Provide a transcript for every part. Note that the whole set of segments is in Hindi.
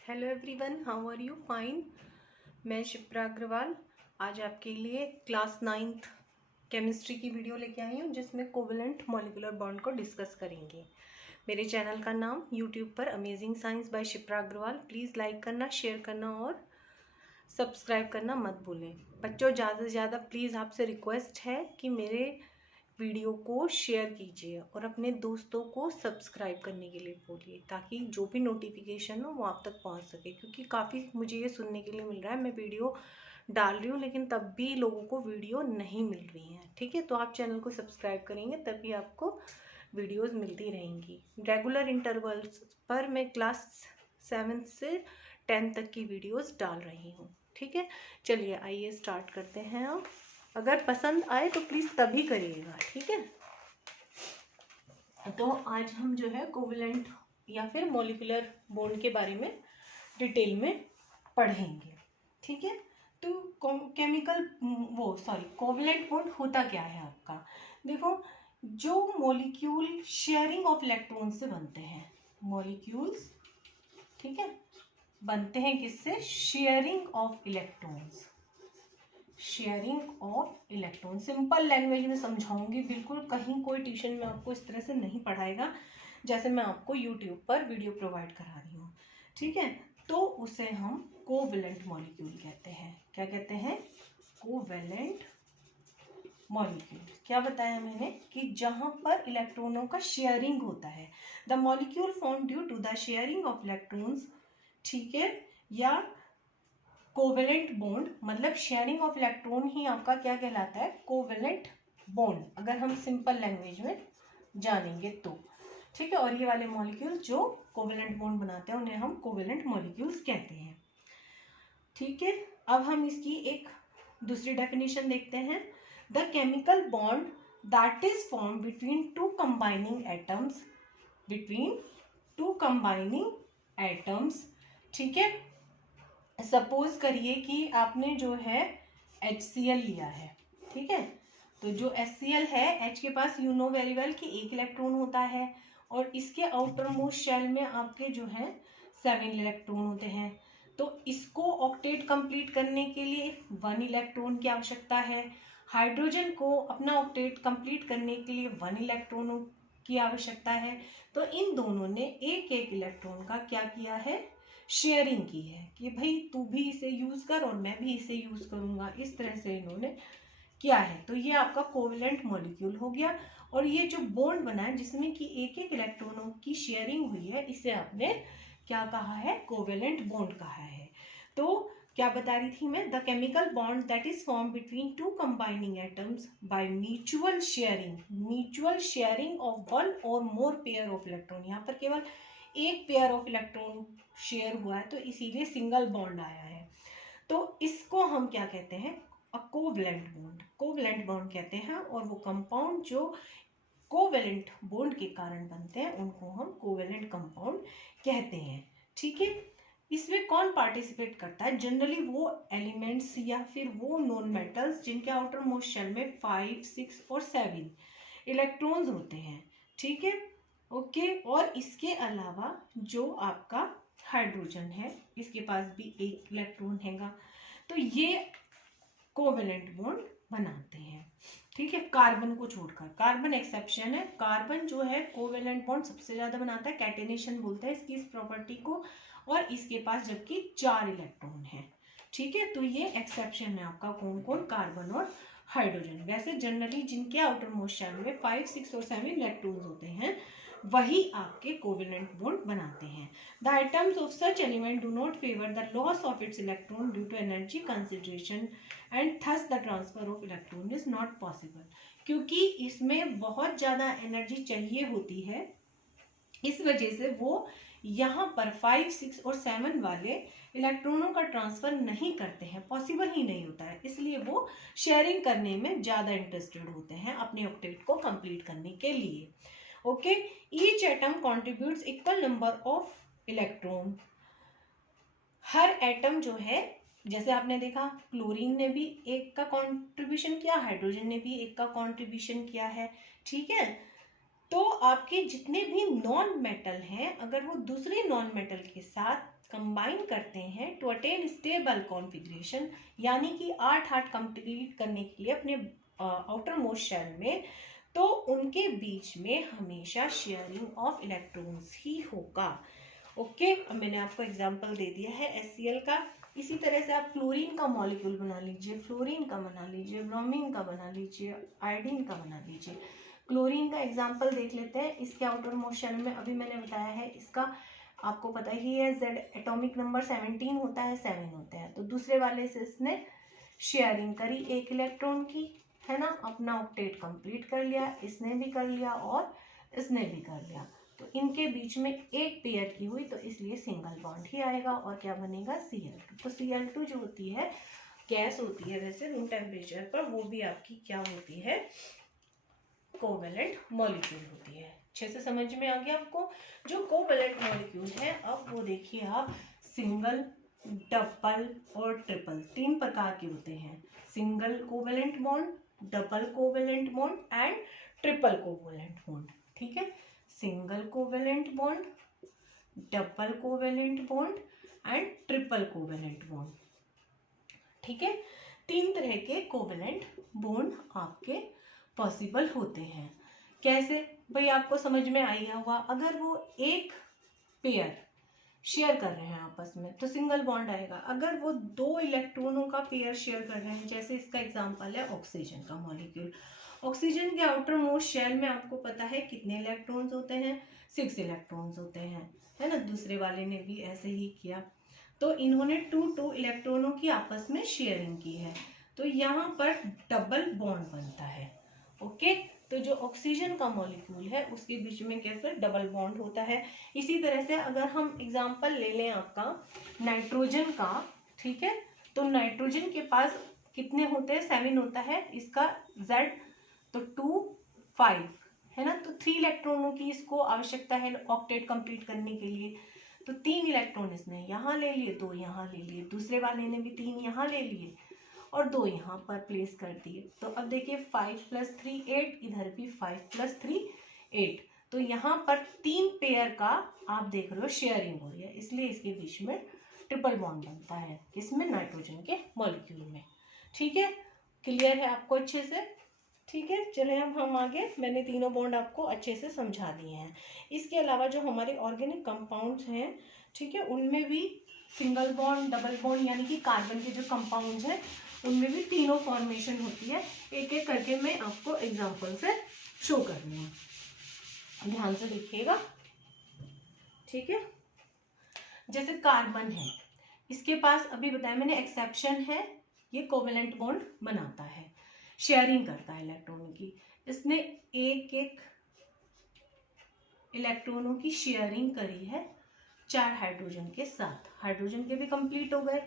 Hello everyone, how are you? Fine. मैं शिप्रा अग्रवाल आज आपके लिए क्लास 9th केमिस्ट्री की वीडियो लेके आई हूँ जिसमें कोवेलेंट मॉलिक्यूलर बॉन्ड को डिस्कस करेंगे। मेरे चैनल का नाम यूट्यूब पर amazing science by Shipra Agrawal. Please like करना, शेयर करना और सब्सक्राइब करना मत भूलें। बच्चों, ज़्यादा से ज़्यादा प्लीज़ आपसे रिक्वेस्ट है कि मेरे वीडियो को शेयर कीजिए और अपने दोस्तों को सब्सक्राइब करने के लिए बोलिए ताकि जो भी नोटिफिकेशन हो वो आप तक पहुंच सके, क्योंकि काफ़ी मुझे ये सुनने के लिए मिल रहा है मैं वीडियो डाल रही हूँ लेकिन तब भी लोगों को वीडियो नहीं मिल रही है। ठीक है, तो आप चैनल को सब्सक्राइब करेंगे तभी आपको वीडियोज़ मिलती रहेंगी। रेगुलर इंटरवल्स पर मैं क्लास 7 से 10 तक की वीडियोज़ डाल रही हूँ। ठीक है, चलिए आइए स्टार्ट करते हैं। आप अगर पसंद आए तो प्लीज़ तभी करिएगा। ठीक है, तो आज हम जो है कोवेलेंट या फिर मॉलिक्यूलर बॉन्ड के बारे में डिटेल में पढ़ेंगे। ठीक है, तो कोवेलेंट बॉन्ड होता क्या है आपका? देखो, जो मॉलिक्यूल शेयरिंग ऑफ इलेक्ट्रॉन से बनते हैं, मॉलिक्यूल्स, ठीक है, बनते हैं किससे? Sharing of electrons. Sharing of electron simple language में समझाऊंगी, बिल्कुल कहीं कोई ट्यूशन में आपको इस तरह से नहीं पढ़ाएगा जैसे मैं आपको यूट्यूब पर वीडियो प्रोवाइड करा रही हूँ। ठीक है, तो उसे हम कोवेलेंट मॉलिक्यूल कहते हैं। क्या कहते हैं? Covalent molecule. क्या बताया मैंने कि जहां पर इलेक्ट्रॉनों का शेयरिंग होता है, the molecule form due to the sharing of electrons. ठीक है, या कोवेलेंट बॉन्ड मतलब शेयरिंग ऑफ इलेक्ट्रॉन ही आपका क्या कहलाता है? कोवेलेंट बॉन्ड, अगर हम सिंपल लैंग्वेज में जानेंगे तो। ठीक है, और ये वाले मॉलिक्यूल जो कोवेलेंट बॉन्ड बनाते हैं उन्हें हम कोवेलेंट मॉलिक्यूल्स कहते हैं। ठीक है, अब हम इसकी एक दूसरी डेफिनेशन देखते हैं। The chemical bond that is form between two combining atoms, between two combining atoms. ठीक है, सपोज करिए कि आपने जो है HCl लिया है। ठीक है, तो जो HCl है, H के पास यू नो वेरी वेल कि एक इलेक्ट्रॉन होता है और इसके आउटर मोस्ट शेल में आपके जो है 7 इलेक्ट्रॉन होते हैं। तो इसको ऑक्टेट कंप्लीट करने के लिए 1 इलेक्ट्रॉन की आवश्यकता है। हाइड्रोजन को अपना ऑक्टेट कंप्लीट करने के लिए 1 इलेक्ट्रॉन की आवश्यकता है। तो इन दोनों ने एक एक इलेक्ट्रॉन का क्या किया है? शेयरिंग की है कि भाई तू भी इसे यूज कर और मैं भी इसे यूज करूंगा, इस तरह से इन्होंने किया है। तो ये आपका कोवेलेंट मॉलिक्यूल हो गया। और ये जो बॉन्ड बना है जिसमें कि एक एक इलेक्ट्रॉनों की शेयरिंग हुई है, इसे आपने क्या कहा है? कोवेलेंट बॉन्ड कहा है। तो क्या बता रही थी मैं? The chemical bond that is form between two combining atoms by mutual sharing of 1 और मोर पेयर ऑफ इलेक्ट्रॉन। यहाँ पर केवल एक पेयर ऑफ इलेक्ट्रॉन शेयर हुआ है तो इसीलिए सिंगल बॉन्ड आया है। तो इसको हम क्या कहते हैं? Covalent bond. कोवेलेंट बॉन्ड कहते हैं। और वो कंपाउंड जो कोवेलेंट बॉन्ड के कारण बनते हैं उनको हम कोवेलेंट कंपाउंड कहते हैं। ठीक है, इसमें कौन पार्टिसिपेट करता है? जनरली वो एलिमेंट्स या फिर वो नॉन मेटल्स जिनके आउटर मोस्ट शेल में 5, 6 और 7 इलेक्ट्रॉन्स होते हैं। ठीक है, ओके। और इसके अलावा जो आपका हाइड्रोजन है, इसके पास भी एक इलेक्ट्रॉन हैगा। तो ये कोवेलेंट बॉन्ड बनाते हैं। ठीक है, कार्बन को छोड़कर, कार्बन एक्सेप्शन है। कार्बन जो है कोवेलेंट बॉन्ड सबसे ज्यादा बनाता है, कैटेनेशन बोलते हैं इसकी इस प्रॉपर्टी को। और इसके पास जबकि 4 इलेक्ट्रॉन है। ठीक है, तो ये एक्सेप्शन है आपका। कौन कौन? कार्बन और हाइड्रोजन। वैसे जनरली जिनके आउटर मोस्ट शेल में 5, 6 और 7 इलेक्ट्रॉन्स होते हैं वही आपके कोवेलेंट बॉन्ड बनाते हैं। The atoms of such element do not favour the loss of its electron due to energy consideration and thus the transfer of electron is not possible. क्योंकि इसमें बहुत ज्यादा एनर्जी चाहिए होती है, इस वजह से वो यहाँ पर 5, 6 और 7 वाले इलेक्ट्रॉनों का ट्रांसफर नहीं करते हैं, पॉसिबल ही नहीं होता है। इसलिए वो शेयरिंग करने में ज्यादा इंटरेस्टेड होते हैं अपने ऑक्टेट को कंप्लीट करने के लिए। Okay, each atom contributes equal number of electron. Her atom जो है, जैसे आपने देखा क्लोरीन ने भी एक का कंट्रीब्यूशन किया, हाइड्रोजन ने भी एक का कंट्रीब्यूशन किया है। ठीक है, तो आपके जितने भी नॉन मेटल हैं, अगर वो दूसरे नॉन मेटल के साथ कंबाइन करते हैं टू अटेन स्टेबल कॉन्फ़िगरेशन, यानी कि 8 कंप्लीट करने के लिए अपने आउटर मोस्ट शेल में, तो उनके बीच में हमेशा शेयरिंग ऑफ इलेक्ट्रॉन्स ही होगा। ओके, अब मैंने आपको एग्जांपल दे दिया है HCl का। इसी तरह से आप क्लोरीन का मॉलिक्यूल बना लीजिए, फ्लोरीन का बना लीजिए, ब्रोमीन का बना लीजिए, आयोडीन का बना लीजिए। क्लोरीन का एग्जांपल देख लेते हैं। इसके आउटर मोस्ट शेल में अभी मैंने बताया है, इसका आपको पता ही है, Z एटॉमिक नंबर 17 होता है, 7 होते हैं। तो दूसरे वाले से इसने शेयरिंग करी 1 इलेक्ट्रॉन की, है ना, अपना ऑक्टेट कंप्लीट कर लिया, इसने भी कर लिया और इसने भी कर लिया। तो इनके बीच में एक पेयर की हुई, तो इसलिए सिंगल बॉन्ड ही आएगा और क्या बनेगा, Cl2। तो Cl2 जो होती है गैस होती है वैसे रूम टेम्परेचर पर, वो भी आपकी क्या होती है, कोवेलेंट मॉलिक्यूल होती है। अच्छे से समझ में आ गया आपको। जो कोवेलेंट मॉलिक्यूल है, अब वो देखिए आप, सिंगल, डबल और ट्रिपल 3 प्रकार के होते हैं। Single covalent bond, double covalent bond and triple covalent bond. ठीक है, single covalent bond, double covalent bond and triple covalent bond. ठीक है, 3 तरह के कोवेलेंट बॉन्ड आपके पॉसिबल होते हैं। कैसे भाई, आपको समझ में आई होगा। अगर वो एक पेयर शेयर कर रहे हैं आपस में तो सिंगल बॉन्ड आएगा। अगर वो 2 इलेक्ट्रॉनों का पेयर शेयर कर रहे हैं, जैसे इसका एग्जांपल है ऑक्सीजन का मॉलिक्यूल। ऑक्सीजन के आउटर मोस्ट शेल में आपको पता है कितने इलेक्ट्रॉन्स होते हैं, 6 इलेक्ट्रॉन्स होते हैं, है ना। दूसरे वाले ने भी ऐसे ही किया, तो इन्होंने 2 इलेक्ट्रॉनों की आपस में शेयरिंग की है, तो यहाँ पर डबल बॉन्ड बनता है। ओके, तो जो ऑक्सीजन का मॉलिक्यूल है उसके बीच में कैसे डबल बॉन्ड होता है। इसी तरह से अगर हम एग्जांपल ले लें आपका नाइट्रोजन का, ठीक है, तो नाइट्रोजन के पास कितने होते हैं, 7 होता है इसका Z, तो 2 5 है ना। तो 3 इलेक्ट्रॉनों की इसको आवश्यकता है ऑक्टेट कंप्लीट करने के लिए, तो 3 इलेक्ट्रॉन इसने यहाँ ले लिए, 2 यहाँ ले लिए, दूसरे वाले ने भी 3 यहाँ ले लिए और 2 यहाँ पर प्लेस कर दिए। तो अब देखिए 5 + 3 8, इधर भी 5 + 3 8, तो यहाँ पर 3 पेयर का आप देख रहे हो शेयरिंग हो रही है, इसलिए इसके बीच में ट्रिपल बॉन्ड बनता है, किसमें, नाइट्रोजन के मॉलिक्यूल में। ठीक है, क्लियर है आपको अच्छे से। ठीक है, चले अब हम आगे। मैंने तीनों बॉन्ड आपको अच्छे से समझा दिए हैं। इसके अलावा जो हमारे ऑर्गेनिक कंपाउंड्स हैं, ठीक है, उनमें भी सिंगल बॉन्ड, डबल बॉन्ड, यानी कि कार्बन के जो कंपाउंड्स हैं उनमें भी तीनों फॉर्मेशन होती है। एक एक करके मैं आपको एग्जांपल से शो कर रही हूँ, ध्यान से देखिएगा। ठीक है, जैसे कार्बन है, इसके पास अभी बताया मैंने एक्सेप्शन है, ये कोवेलेंट बॉन्ड बनाता है, शेयरिंग करता है इलेक्ट्रॉनों की। इसने एक एक इलेक्ट्रॉनों की शेयरिंग करी है 4 हाइड्रोजन के साथ। हाइड्रोजन के भी कंप्लीट हो गए,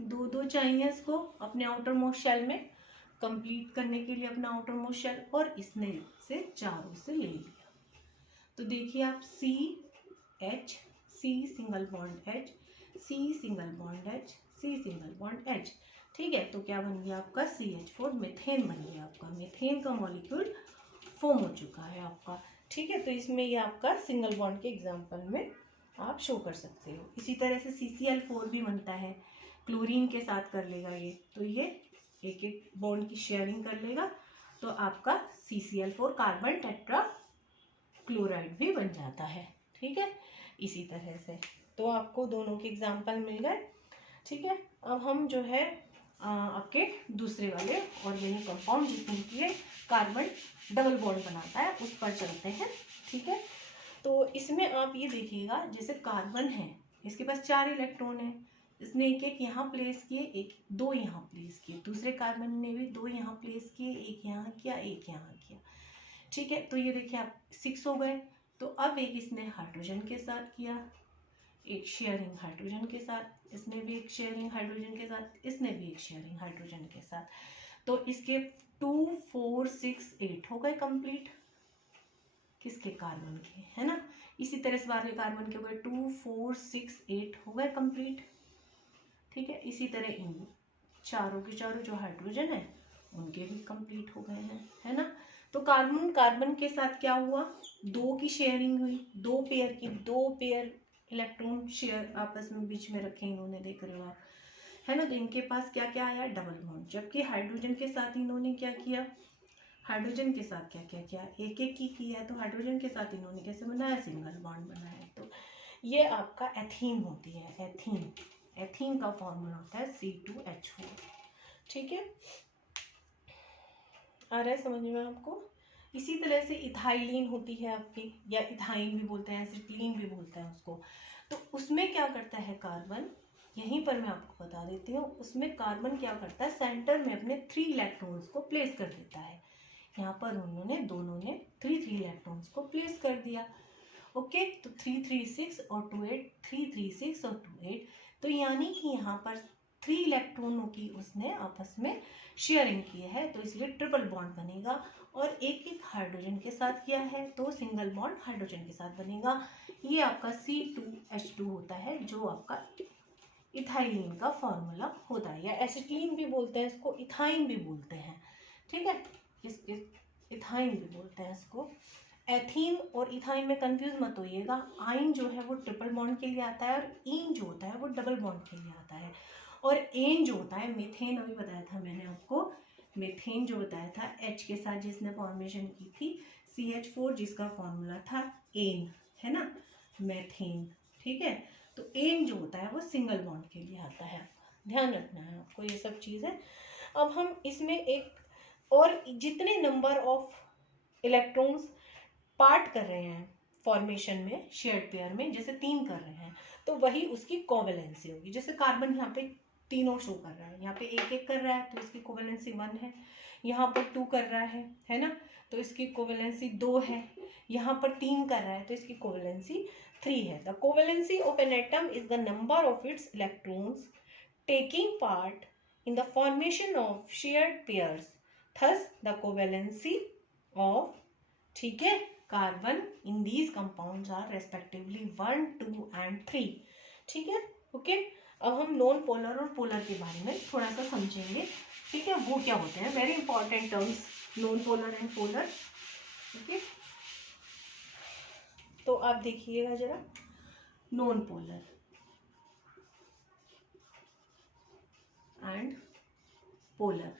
2 चाहिए इसको अपने आउटर मोस्ट शेल में कंप्लीट करने के लिए अपना आउटर मोस्ट शेल, और इसने से चारों से ले लिया। तो देखिए आप CH, C single bond H, C single bond H, C single bond H। ठीक है, तो क्या बन गया आपका CH4, मीथेन बन गया आपका, मीथेन का मॉलिक्यूल फॉर्म हो चुका है आपका। ठीक है, तो इसमें ये आपका सिंगल बॉन्ड के एग्जांपल में आप शो कर सकते हो। इसी तरह से CCl4 भी बनता है, क्लोरीन के साथ कर लेगा ये, तो ये एक एक बॉन्ड की शेयरिंग कर लेगा, तो आपका CCl4 कार्बन टेट्रा क्लोराइड भी बन जाता है। ठीक है, इसी तरह से तो आपको दोनों के एग्जाम्पल मिल गए। ठीक है, अब हम जो है आपके दूसरे वाले ऑर्गेनिक कंपाउंड जिसमें कि ये कार्बन डबल बॉन्ड बनाता है उस पर चलते हैं। ठीक है, तो इसमें आप ये देखिएगा, जैसे कार्बन है, इसके पास 4 इलेक्ट्रॉन है, इसने एक एक यहाँ प्लेस किए, एक 2 यहाँ प्लेस किए, दूसरे कार्बन ने भी 2 यहाँ प्लेस किए, एक यहाँ किया, एक यहाँ किया। ठीक है, तो ये देखिए आप 6 हो गए। तो अब एक इसने हाइड्रोजन के साथ किया, एक शेयरिंग हाइड्रोजन के साथ, इसने भी एक शेयरिंग हाइड्रोजन के साथ, इसने भी एक शेयरिंग हाइड्रोजन के साथ, तो इसके 2 4 6 8 हो गए कंप्लीट, किसके, कार्बन के, है ना। इसी तरह से वाले कार्बन के हो गए 2 4 6 8 हो गए कंप्लीट। ठीक है, इसी तरह इन चारों के चारों जो हाइड्रोजन है उनके भी कंप्लीट हो गए हैं, है ना। तो कार्बन कार्बन के साथ क्या हुआ, 2 की शेयरिंग हुई, 2 पेयर इलेक्ट्रॉन शेयर आपस में बीच में रखे इन्होंने, देख रहे हो आप, है ना। तो इनके पास क्या क्या आया, डबल बॉन्ड। जबकि हाइड्रोजन के साथ इन्होंने क्या किया, हाइड्रोजन के साथ क्या क्या किया, एक एक की किया। तो हाइड्रोजन के साथ इन्होंने कैसे बनाया, सिंगल बॉन्ड बनाया। तो ये आपका एथीन होती है, एथीन। एथीन का फॉर्मूला होता है C2H4। ठीक है, आ रहा है समझ में आपको। इसी तरह से इथाइलिन होती है आपकी, या इथाइन भी बोलते हैं, एसिटिलीन भी बोलते हैं उसको। तो उसमें क्या करता है कार्बन, यहीं पर मैं आपको बता देती हूँ, उसमें कार्बन क्या करता है, सेंटर में अपने 3 इलेक्ट्रॉन्स को प्लेस कर देता है। यहाँ पर उन्होंने दोनों ने 3 इलेक्ट्रॉन्स को प्लेस कर दिया। ओके, तो 3 3 6 और 2 8, 3 3 6 और 2 8। तो यानी कि यहाँ पर 3 इलेक्ट्रॉनों की उसने आपस में शेयरिंग की है, तो इसलिए ट्रिपल बॉन्ड बनेगा। और एक एक हाइड्रोजन के साथ किया है तो सिंगल बॉन्ड हाइड्रोजन के साथ बनेगा। ये आपका C2H2 होता है, जो आपका इथाइलिन का फॉर्मूला होता है, या एसिटिलीन भी बोलते हैं इसको, इथाइन भी बोलते हैं। ठीक है, इथाइन भी बोलते हैं इसको। एथीन और इथाइन में कंफ्यूज मत होइएगा। आइन जो है वो ट्रिपल बॉन्ड के लिए आता है, और ईन जो होता है वो डबल बॉन्ड के लिए आता है। और एन जो होता है, मीथेन अभी बताया था मैंने आपको, मीथेन जो बताया था H के साथ जिसने फॉर्मेशन की थी CH4, जिसका फॉर्मूला था एन, है ना, मेथेन। ठीक है, तो एन जो होता है वो सिंगल बॉन्ड के लिए आता है, ध्यान रखना है आपको ये सब चीज़ें। अब हम इसमें एक और, जितने नंबर ऑफ इलेक्ट्रॉन्स पार्ट कर रहे हैं फॉर्मेशन में, शेयर्ड पेयर में, जैसे 3 कर रहे हैं, तो वही उसकी कोवेलेंसी होगी। जैसे कार्बन यहाँ पे तीनों शो कर रहा है, यहाँ पे एक एक कर रहा है तो इसकी कोवेलेंसी 1 है, यहाँ पर 2 कर रहा है ना, तो इसकी कोवेलेंसी 2 है, यहाँ पर 3 कर रहा है तो इसकी कोवेलेंसी 3 है। The covalency of an atom is the number of its electrons taking part in the formation of shared pairs, thus the covalency of, ठीक है, carbon in these compounds are respectively 1 2 and 3। ठीक है, ओके। अब हम नॉन पोलर और पोलर के बारे में थोड़ा सा समझेंगे। ठीक है, वो क्या होते हैं, very important terms, non polar and polar. Okay, तो आप देखिएगा जरा, non polar and polar.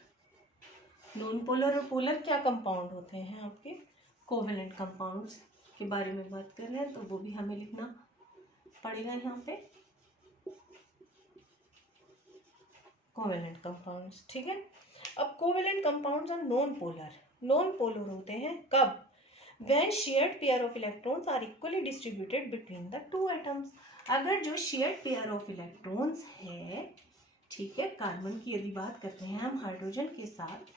Non polar और पोलर क्या कंपाउंड होते हैं आपके, कोवेलेंट कंपाउंड्स के बारे में बात कर रहे हैं, तो वो भी हमें लिखना पड़ेगा यहाँ पे, कोवेलेंट कंपाउंड्स। ठीक है, अब कोवेलेंट कंपाउंड्स और नॉन पोलर होते हैं कब, when shared pair of electrons are equally distributed between the two atoms। अगर जो shared pair of electrons है, ठीक है, कार्बन की यदि बात करते हैं हम हाइड्रोजन के साथ,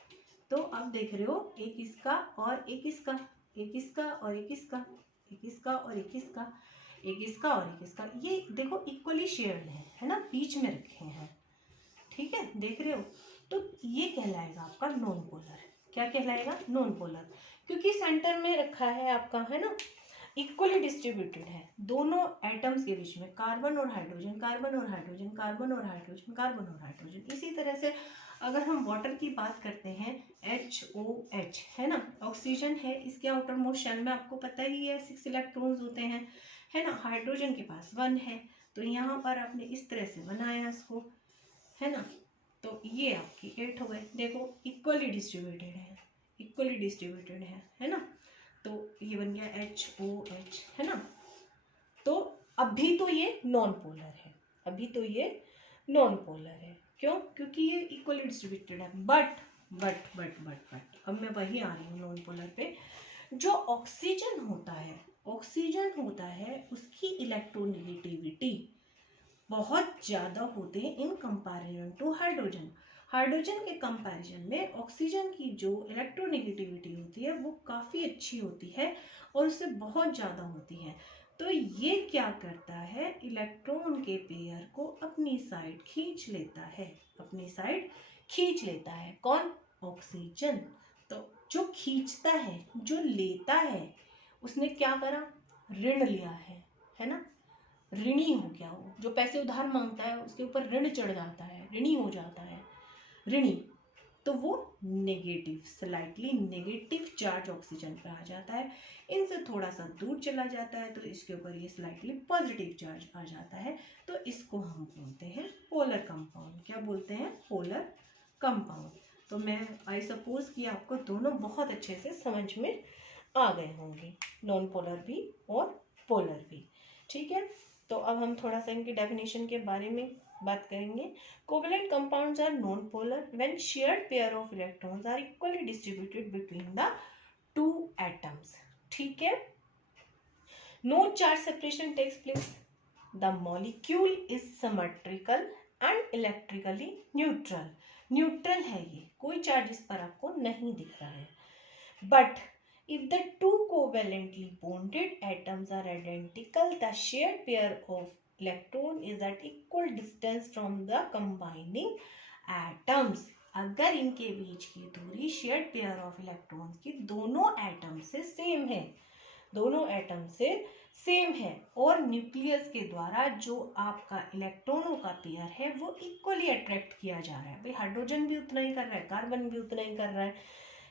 तो आप देख रहे हो एक इसका और एक इसका, एक इसका और एक इसका, एक इसका और एक इसका, एक इसका और एक इसका, ये देखो इक्वली शेयर्ड है ना, बीच में रखे हैं। ठीक है, देख रहे हो, तो ये कहलाएगा आपका नॉन पोलर। क्या कहलाएगा, नॉन पोलर, क्योंकि सेंटर में रखा है आपका, है ना, इक्वली डिस्ट्रीब्यूटेड है दोनों एटम्स के बीच में, कार्बन और हाइड्रोजन, कार्बन और हाइड्रोजन, कार्बन और हाइड्रोजन, कार्बन और हाइड्रोजन। इसी तरह से अगर हम वाटर की बात करते हैं, HOH, है ना, ऑक्सीजन है, इसके आउटर मोस्ट शेल में आपको पता ही है 6 इलेक्ट्रॉन्स होते हैं, है ना, हाइड्रोजन के पास 1 है, तो यहाँ पर आपने इस तरह से बनाया इसको, है ना, तो ये आपकी 8 हो गए। देखो इक्वली डिस्ट्रीब्यूटेड है, इक्वली डिस्ट्रीब्यूटेड है ना, तो ये बन गया HOH, है ना। तो अभी तो ये नॉन पोलर है, अभी तो ये नॉन पोलर है, क्यों, क्योंकि ये इक्वली डिस्ट्रीब्यूटेड है। बट अब मैं वही आ रही हूँ नॉन पोलर पे। जो ऑक्सीजन होता है उसकी इलेक्ट्रोनेगेटिविटी बहुत ज़्यादा होते हैं in comparison to hydrogen. Hydrogen के कंपैरिजन में ऑक्सीजन की जो इलेक्ट्रोनेगेटिविटी होती है वो काफ़ी अच्छी होती है और उससे बहुत ज़्यादा होती है। तो ये क्या करता है, इलेक्ट्रॉन के पेयर को अपनी साइड खींच लेता है, अपनी साइड खींच लेता है। कौन, ऑक्सीजन। तो जो खींचता है, जो लेता है, उसने क्या करा, ऋण लिया है ना, ऋणी हो गया। वो जो पैसे उधार मांगता है उसके ऊपर ऋण चढ़ जाता है, ऋणी हो जाता है, ऋणी। तो वो negative, slightly negative charge oxygen पर आ जाता है। इनसे थोड़ा सा दूर चला जाता है तो इसके ऊपर ये स्लाइटली पॉजिटिव चार्ज आ जाता है। तो इसको हम बोलते हैं पोलर कंपाउंड। क्या बोलते हैं? Polar compound. तो मैं आई सपोज कि आपको दोनों बहुत अच्छे से समझ में आ गए होंगे, नॉन पोलर भी और पोलर भी। ठीक है, तो अब हम थोड़ा सा इनकी डेफिनेशन के बारे में बात करेंगे। Covalent compounds are non polar when shared pair of electrons are equally distributed between the two atoms. ठीक है, no charge separation takes place, the molecule is symmetrical and electrically neutral. Neutral है ये, कोई चार्ज इस पर आपको नहीं दिख रहा है। But if the two covalently bonded atoms are identical, the shared pair of electron is at equal distance from the combining atoms. अगर इनके बीच की दूरी शेयर्ड पेयर ऑफ इलेक्ट्रॉन्स की दोनों एटम से सेम है, दोनों एटम से सेम है, और न्यूक्लियस के द्वारा जो आपका इलेक्ट्रॉनों का पेयर है वो इक्वली अट्रैक्ट किया जा रहा है। भाई हाइड्रोजन भी उतना ही कर रहा है, कार्बन भी उतना ही कर रहा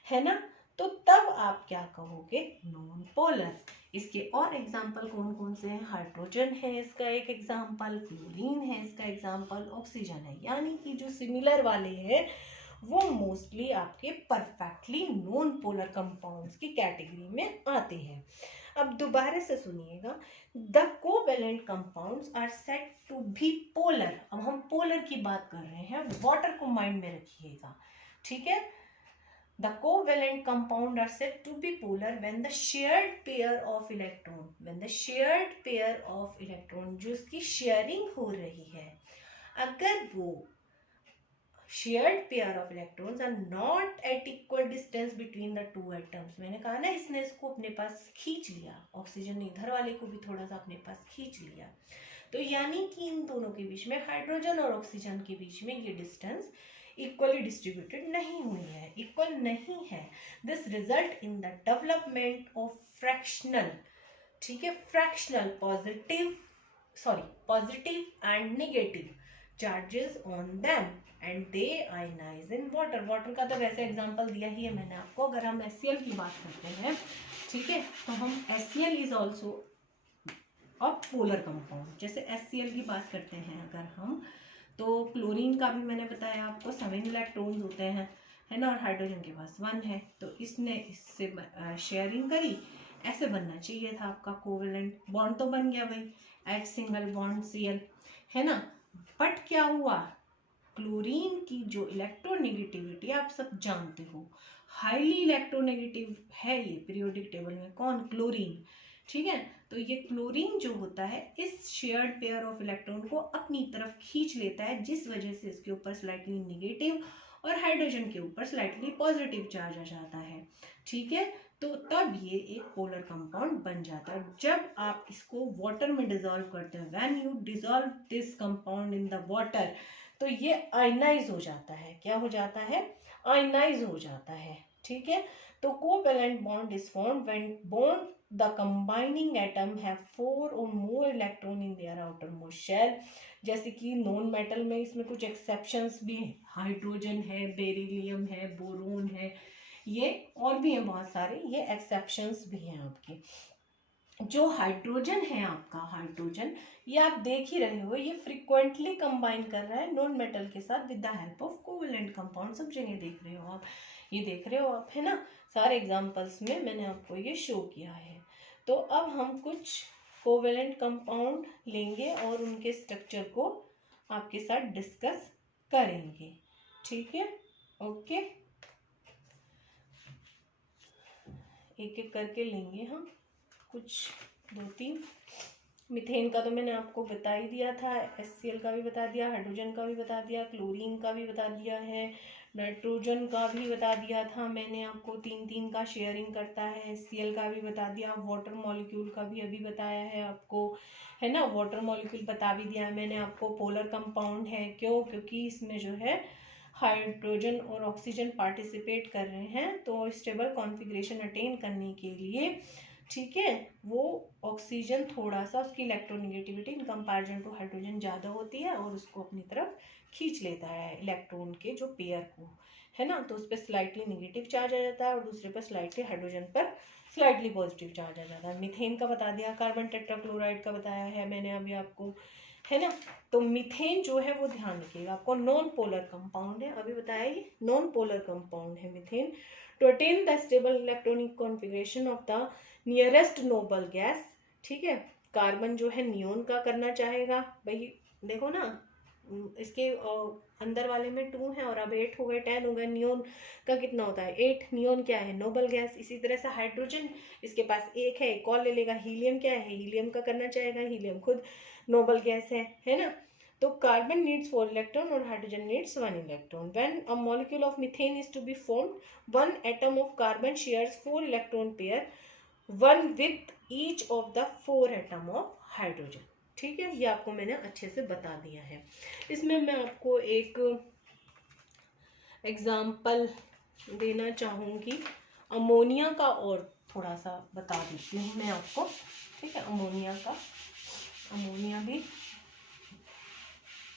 है ना, तो तब आप क्या कहोगे? Non polar. इसके और एग्जाम्पल कौन कौन से हैं? हाइड्रोजन है इसका एक एग्जाम्पल, क्लोरीन है इसका एग्जाम्पल, ऑक्सीजन है। यानी कि जो सिमिलर वाले हैं वो मोस्टली आपके परफेक्टली नॉन पोलर कंपाउंड्स की कैटेगरी में आते हैं। अब दोबारा से सुनिएगा, the covalent compounds are said to be polar. अब हम पोलर की बात कर रहे हैं, वाटर को माइंड में रखिएगा। ठीक है, the covalent compound are said to be polar when the shared pair of electron, when the shared pair of electron जो इसकी शेयरिंग हो रही है, अगर वो shared pair of electrons are not at equal distance between the two atoms, मैंने कहा ना इसने इसको अपने पास खींच लिया, ऑक्सीजन ने इधर वाले को भी थोड़ा सा अपने पास खींच लिया, तो यानी कि इन दोनों के बीच में, हाइड्रोजन और ऑक्सीजन के बीच में ये डिस्टेंस इक्वली डिस्ट्रीब्यूटेड नहीं हुई है, इक्वल नहीं है। This result in the development of fractional, ठीक है, fractional positive and negative charges on them and they ionise in water. Water का तो वैसे एग्जांपल दिया ही है मैंने आपको। अगर हम HCl की बात करते हैं, ठीक है, तो हम HCl is also a polar compound. जैसे HCl की बात करते हैं अगर हम, तो क्लोरीन का भी मैंने बताया आपको 7 इलेक्ट्रॉन्स होते हैं, है ना, और हाइड्रोजन के पास 1 है, तो इसने इससे शेयरिंग करी, ऐसे बनना चाहिए था आपका कोवेलेंट बॉन्ड, तो बन गया भाई H सिंगल बॉन्ड Cl, है ना। बट क्या हुआ, क्लोरीन की जो इलेक्ट्रोनेगेटिविटी आप सब जानते हो, हाईली इलेक्ट्रोनेगेटिव है ये पीरियोडिक टेबल में। कौन? क्लोरीन। ठीक है, तो ये क्लोरीन जो होता है इस शेयर्ड पेयर ऑफ इलेक्ट्रॉन को अपनी तरफ खींच लेता है, जिस वजह से इसके ऊपर स्लाइटली नेगेटिव और हाइड्रोजन के ऊपर स्लाइटली पॉजिटिव चार्ज आ जाता है। ठीक है, तो तब ये एक पोलर कंपाउंड बन जाता है। जब आप इसको वाटर में डिसॉल्व करते हैं, when you dissolve this compound in the water, तो ये आयनाइज हो जाता है। क्या हो जाता है? आयनाइज हो जाता है। ठीक है, तो covalent bond is formed when bond the combining atom have 4 or more electron in their outermost shell। जैसे कि नॉन मेटल में इसमें कुछ एक्सेप्शंस भी हैं, हाइड्रोजन है, बेरिलियम है, बोरोन है, ये और भी हैं बहुत सारे, ये एक्सेप्शंस भी हैं आपके। जो हाइड्रोजन है आपका, हाइड्रोजन ये आप देख ही रहे हो, ये फ्रिक्वेंटली कंबाइन कर रहा है नॉन मेटल के साथ with the help of covalent compound. सब जगह देख रहे हो आप, ये देख रहे हो आप, है ना, सारे एग्जांपल्स में मैंने आपको ये शो किया है। तो अब हम कुछ कोवेलेंट कंपाउंड लेंगे और उनके स्ट्रक्चर को आपके साथ डिस्कस करेंगे। ठीक है, ओके, एक एक करके लेंगे हम, कुछ 2-3। मीथेन का तो मैंने आपको बता ही दिया था, HCl का भी बता दिया, हाइड्रोजन का भी बता दिया, क्लोरीन का भी बता दिया है, नाइट्रोजन का भी बता दिया था मैंने आपको, 3-3 का शेयरिंग करता है, HCl का भी बता दिया, वाटर मॉलिक्यूल का भी अभी बताया है आपको, है ना, वाटर मॉलिक्यूल बता भी दिया है मैंने आपको। पोलर कंपाउंड है, क्यों? क्योंकि इसमें जो है हाइड्रोजन और ऑक्सीजन पार्टिसिपेट कर रहे हैं, तो स्टेबल कॉन्फ़िगरेशन अटेन करने के लिए, ठीक है, वो ऑक्सीजन थोड़ा सा उसकी electronegativity in comparison to hydrogen ज़्यादा होती है और उसको अपनी तरफ खींच लेता है इलेक्ट्रॉन के जो पेयर को, है ना, तो उस पर स्लाइटली नेगेटिव चार्ज आ जाता है और दूसरे पर स्लाइटली, हाइड्रोजन पर स्लाइटली पॉजिटिव चार्ज आ जाता है। मीथेन का बता दिया, कार्बन टेट्राक्लोराइड का बताया है मैंने अभी आपको, है ना। तो मीथेन जो है वो ध्यान रखिएगा आपको नॉन पोलर कंपाउंड है, अभी बताया ये नॉन पोलर कंपाउंड है methane. To attain the stable electronic configuration of the nearest noble gas, ठीक है। कार्बन जो है नियोन का करना चाहेगा, भाई देखो ना इसके अंदर वाले में 2 है और अब 8 हो गए, 10 हो गए, नियोन का कितना होता है 8, नियोन क्या है नोबल गैस। इसी तरह से हाइड्रोजन इसके पास 1 है, एक और ले लेगा, हीलियम क्या है, हीलियम का करना चाहेगा, हीलियम खुद नोबल गैस है ना। तो कार्बन नीड्स 4 इलेक्ट्रॉन और hydrogen needs 1 electron. When a molecule of methane is to be formed, 1 atom of carbon shares 4 electron pair, 1 with each of the 4 atom of hydrogen, ठीक है। ये आपको मैंने अच्छे से बता दिया है। इसमें मैं आपको एक एग्जाम्पल देना चाहूँगी अमोनिया का, और थोड़ा सा बता देती हूँ मैं आपको, ठीक है। अमोनिया का, अमोनिया भी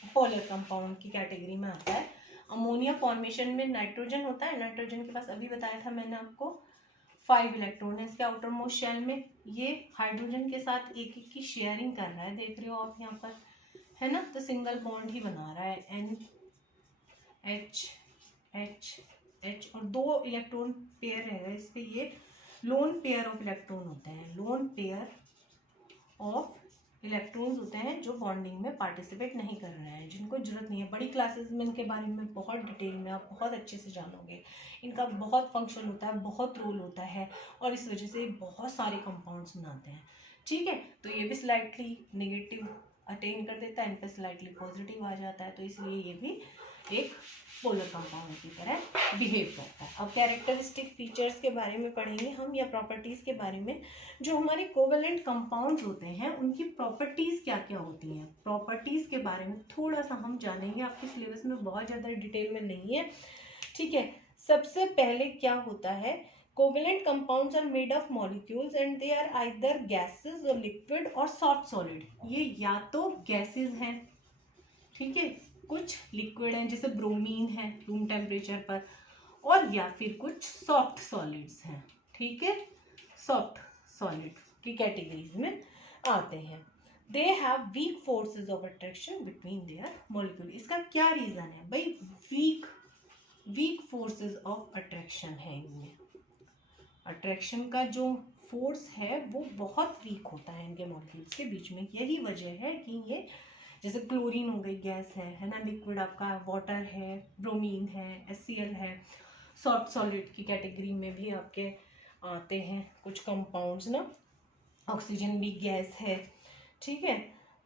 पोलर कंपाउंड की कैटेगरी में आता है। अमोनिया फॉर्मेशन में नाइट्रोजन होता है, नाइट्रोजन के पास अभी बताया था मैंने आपको 5 इलेक्ट्रॉन है इसके आउटर मोस्ट शेल में। ये हाइड्रोजन के साथ एक एक की शेयरिंग कर रहा है, देख रहे हो आप यहाँ पर, है ना। तो सिंगल बॉन्ड ही बना रहा है, NH H और 2 इलेक्ट्रॉन पेयर रहेगा इस पे। ये लोन पेयर ऑफ इलेक्ट्रॉन होते हैं, लोन पेयर ऑफ इलेक्ट्रॉन्स होते हैं जो बॉन्डिंग में पार्टिसिपेट नहीं कर रहे हैं, जिनको जरूरत नहीं है। बड़ी क्लासेस में इनके बारे में बहुत डिटेल में आप बहुत अच्छे से जानोगे। इनका बहुत फंक्शन होता है, बहुत रोल होता है और इस वजह से बहुत सारे कंपाउंड्स बनाते हैं, ठीक है। तो ये भी स्लाइटली नेगेटिव अटेन कर देता है, इन पर स्लाइटली पॉजिटिव आ जाता है, तो इसलिए ये भी एक पोलर कंपाउंड की तरह बिहेव करता है। अब कैरेक्टरिस्टिक फीचर्स के बारे में पढ़ेंगे हम, या प्रॉपर्टीज़ के बारे में। जो हमारे कोवेलेंट कंपाउंड्स होते हैं उनकी प्रॉपर्टीज़ क्या क्या होती हैं, प्रॉपर्टीज़ के बारे में थोड़ा सा हम जानेंगे। आपके सिलेबस में बहुत ज़्यादा डिटेल में नहीं है, ठीक है। सबसे पहले क्या होता है, covalent compounds are made of molecules and they are either gases or liquid or soft solid. ये या तो गैसेस हैं, ठीक है, कुछ लिक्विड हैं जैसे ब्रोमीन है रूम टेम्परेचर पर, और या फिर कुछ सॉफ्ट सॉलिड्स हैं, ठीक है, सॉफ्ट सॉलिड की कैटेगरीज में आते हैं। They have weak forces of attraction between their molecule. इसका क्या रीजन है भाई, वीक फोर्सेस ऑफ अट्रैक्शन है इनमें। अट्रैक्शन का जो फोर्स है वो बहुत वीक होता है इनके मॉलिक्यूल्स के बीच में। यही वजह है कि ये, जैसे क्लोरीन हो गई गैस है ना, लिक्विड आपका वाटर है, ब्रोमीन है, HCl है, सॉफ्ट सॉलिड की कैटेगरी में भी आपके आते हैं कुछ कंपाउंड्स ना, ऑक्सीजन भी गैस है, ठीक है।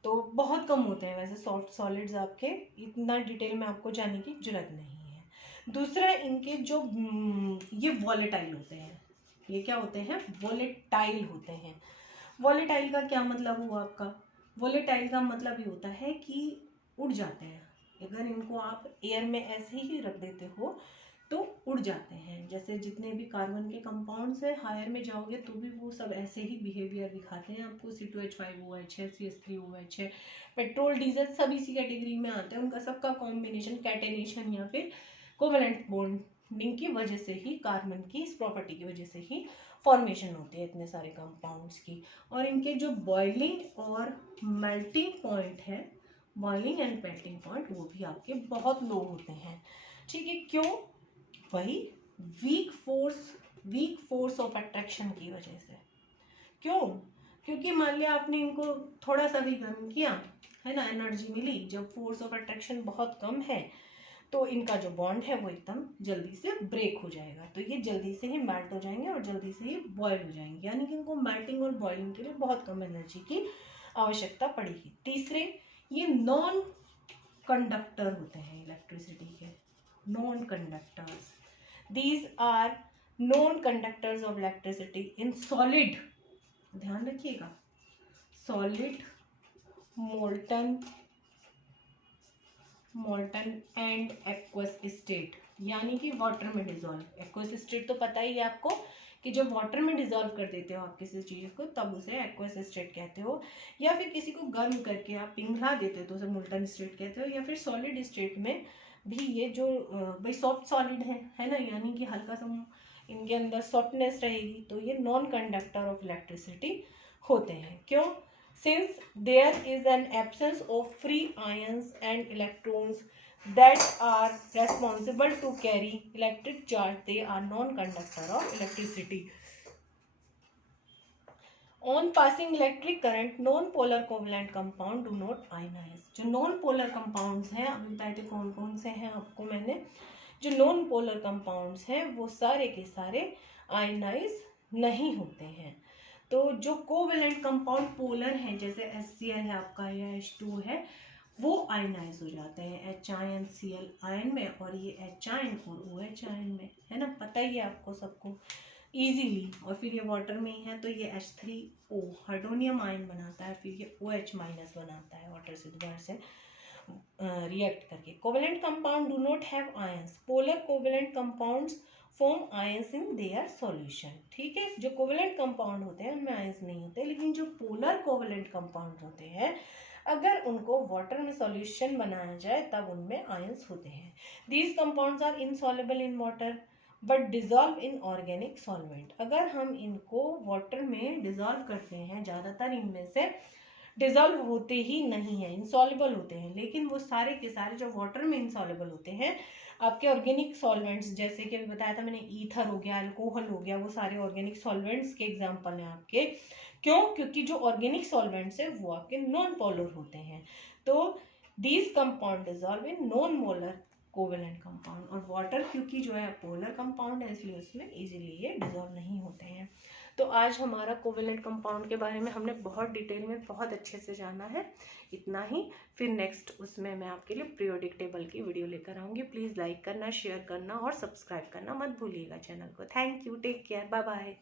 तो बहुत कम होते हैं वैसे सॉफ्ट सॉलिड्स आपके, इतना डिटेल में आपको जानने की जरूरत नहीं है। दूसरा, इनके जो ये वॉलेटाइल होते हैं, ये क्या होते हैं, वॉलेटाइल होते हैं। वॉलेटाइल का क्या मतलब हुआ आपका, वॉलेटाइल का मतलब ये होता है कि उड़ जाते हैं। अगर इनको आप एयर में ऐसे ही रख देते हो तो उड़ जाते हैं। जैसे जितने भी कार्बन के कंपाउंड्स हैं, हायर में जाओगे तो भी वो सब ऐसे ही बिहेवियर दिखाते हैं आपको। C2H5OH है, CH3OH है, पेट्रोल डीजल सब इसी कैटेगरी में आते हैं। उनका सबका कॉम्बिनेशन कैटेनेशन या फिर कोवेलेंट बॉन्डिंग की वजह से ही, कार्बन की इस प्रॉपर्टी की वजह से ही फॉर्मेशन होती है इतने सारे कंपाउंड्स की। और इनके जो बॉइलिंग और मेल्टिंग पॉइंट है, बॉइलिंग एंड मेल्टिंग पॉइंट, वो भी आपके बहुत लो होते हैं, ठीक है। क्यों, वही वीक फोर्स ऑफ अट्रैक्शन की वजह से। क्यों, क्योंकि मान लिया आपने इनको थोड़ा सा भी गर्म किया, है ना, एनर्जी मिली, जब फोर्स ऑफ अट्रैक्शन बहुत कम है तो इनका जो बॉन्ड है वो एकदम जल्दी से ब्रेक हो जाएगा, तो ये जल्दी से ही मेल्ट हो जाएंगे और जल्दी से ही बॉयल हो जाएंगे। यानी कि इनको मेल्टिंग और बॉइलिंग के लिए बहुत कम एनर्जी की आवश्यकता पड़ेगी। तीसरे, ये नॉन कंडक्टर होते हैं इलेक्ट्रिसिटी के, non conductors. These are non conductors of electricity in solid, ध्यान रखिएगा, solid, molten and aqueous state, यानी कि वाटर में डिजोल्व। एक्वस स्टेट तो पता ही है आपको कि जब वाटर में डिजोल्व कर देते हो आप किसी चीज़ को तब उसे एक्वस स्टेट कहते हो, या फिर किसी को गर्म करके आप पिघला देते हो तो उसे मोल्टन स्टेट कहते हो, या फिर सॉलिड स्टेट में भी ये जो भाई सॉफ्ट सॉलिड है ना, यानी कि हल्का सा इनके अंदर सॉफ्टनेस रहेगी, तो ये नॉन कंडक्टर ऑफ इलेक्ट्रिसिटी होते हैं। क्यों? Since there is an absence of free ions and electrons that are responsible to carry electric charge, they are non-conductor of electricity. On passing electric current, non-polar covalent compound do not ionize. जो non-polar compounds हैं, अभी बताए थे कौन कौन से हैं आपको मैंने, जो non-polar compounds हैं वो सारे के सारे आयनाइज नहीं होते हैं। तो जो कोवेलेंट कंपाउंड पोलर हैं, जैसे HCl है आपका या H2 है, वो आयनाइज हो जाते हैं H आयन Cl आयन में, और ये H आयन और OH आयन में, है ना, पता ही है आपको सबको इजीली। और फिर ये वाटर में ही है, तो ये H3O हाइड्रोनियम आयन बनाता है, फिर ये OH माइनस बनाता है वाटर से दोबारा से रिएक्ट करके। Covalent compound do not have ions. Polar covalent compounds form ions in their solution. ठीक है, जो कोवेलेंट कंपाउंड होते हैं उनमें आयंस नहीं होते, लेकिन जो पोलर कोवेलेंट कंपाउंड होते हैं अगर उनको वाटर में सॉल्यूशन बनाया जाए तब उनमें आयंस होते हैं। These compounds are insoluble in water but dissolve in organic solvent. अगर हम इनको वाटर में डिजॉल्व करते हैं, ज़्यादातर इनमें से डिजॉल्व होते ही नहीं है, इंसॉल्युबल होते हैं, लेकिन वो सारे के सारे जो वाटर में इंसॉल्युबल होते हैं आपके ऑर्गेनिक सॉल्वेंट्स, जैसे कि अभी बताया था मैंने, ईथर हो गया, अल्कोहल हो गया, वो सारे ऑर्गेनिक सॉल्वेंट्स के एग्जांपल हैं आपके। क्यों? क्योंकि जो ऑर्गेनिक सॉल्वेंट्स है वो आपके नॉन पोलर होते हैं। तो these compound dissolve in non molar covalent compound, और वाटर क्योंकि जो है पोलर कंपाउंड है इसलिए उसमें इजीली ये डिजॉल्व नहीं होते हैं। तो आज हमारा कोवेलेंट कंपाउंड के बारे में हमने बहुत डिटेल में बहुत अच्छे से जाना है, इतना ही। फिर नेक्स्ट उसमें मैं आपके लिए पीरियोडिक टेबल की वीडियो लेकर आऊँगी। प्लीज़ लाइक करना, शेयर करना और सब्सक्राइब करना मत भूलिएगा चैनल को। Thank you, take care, bye bye.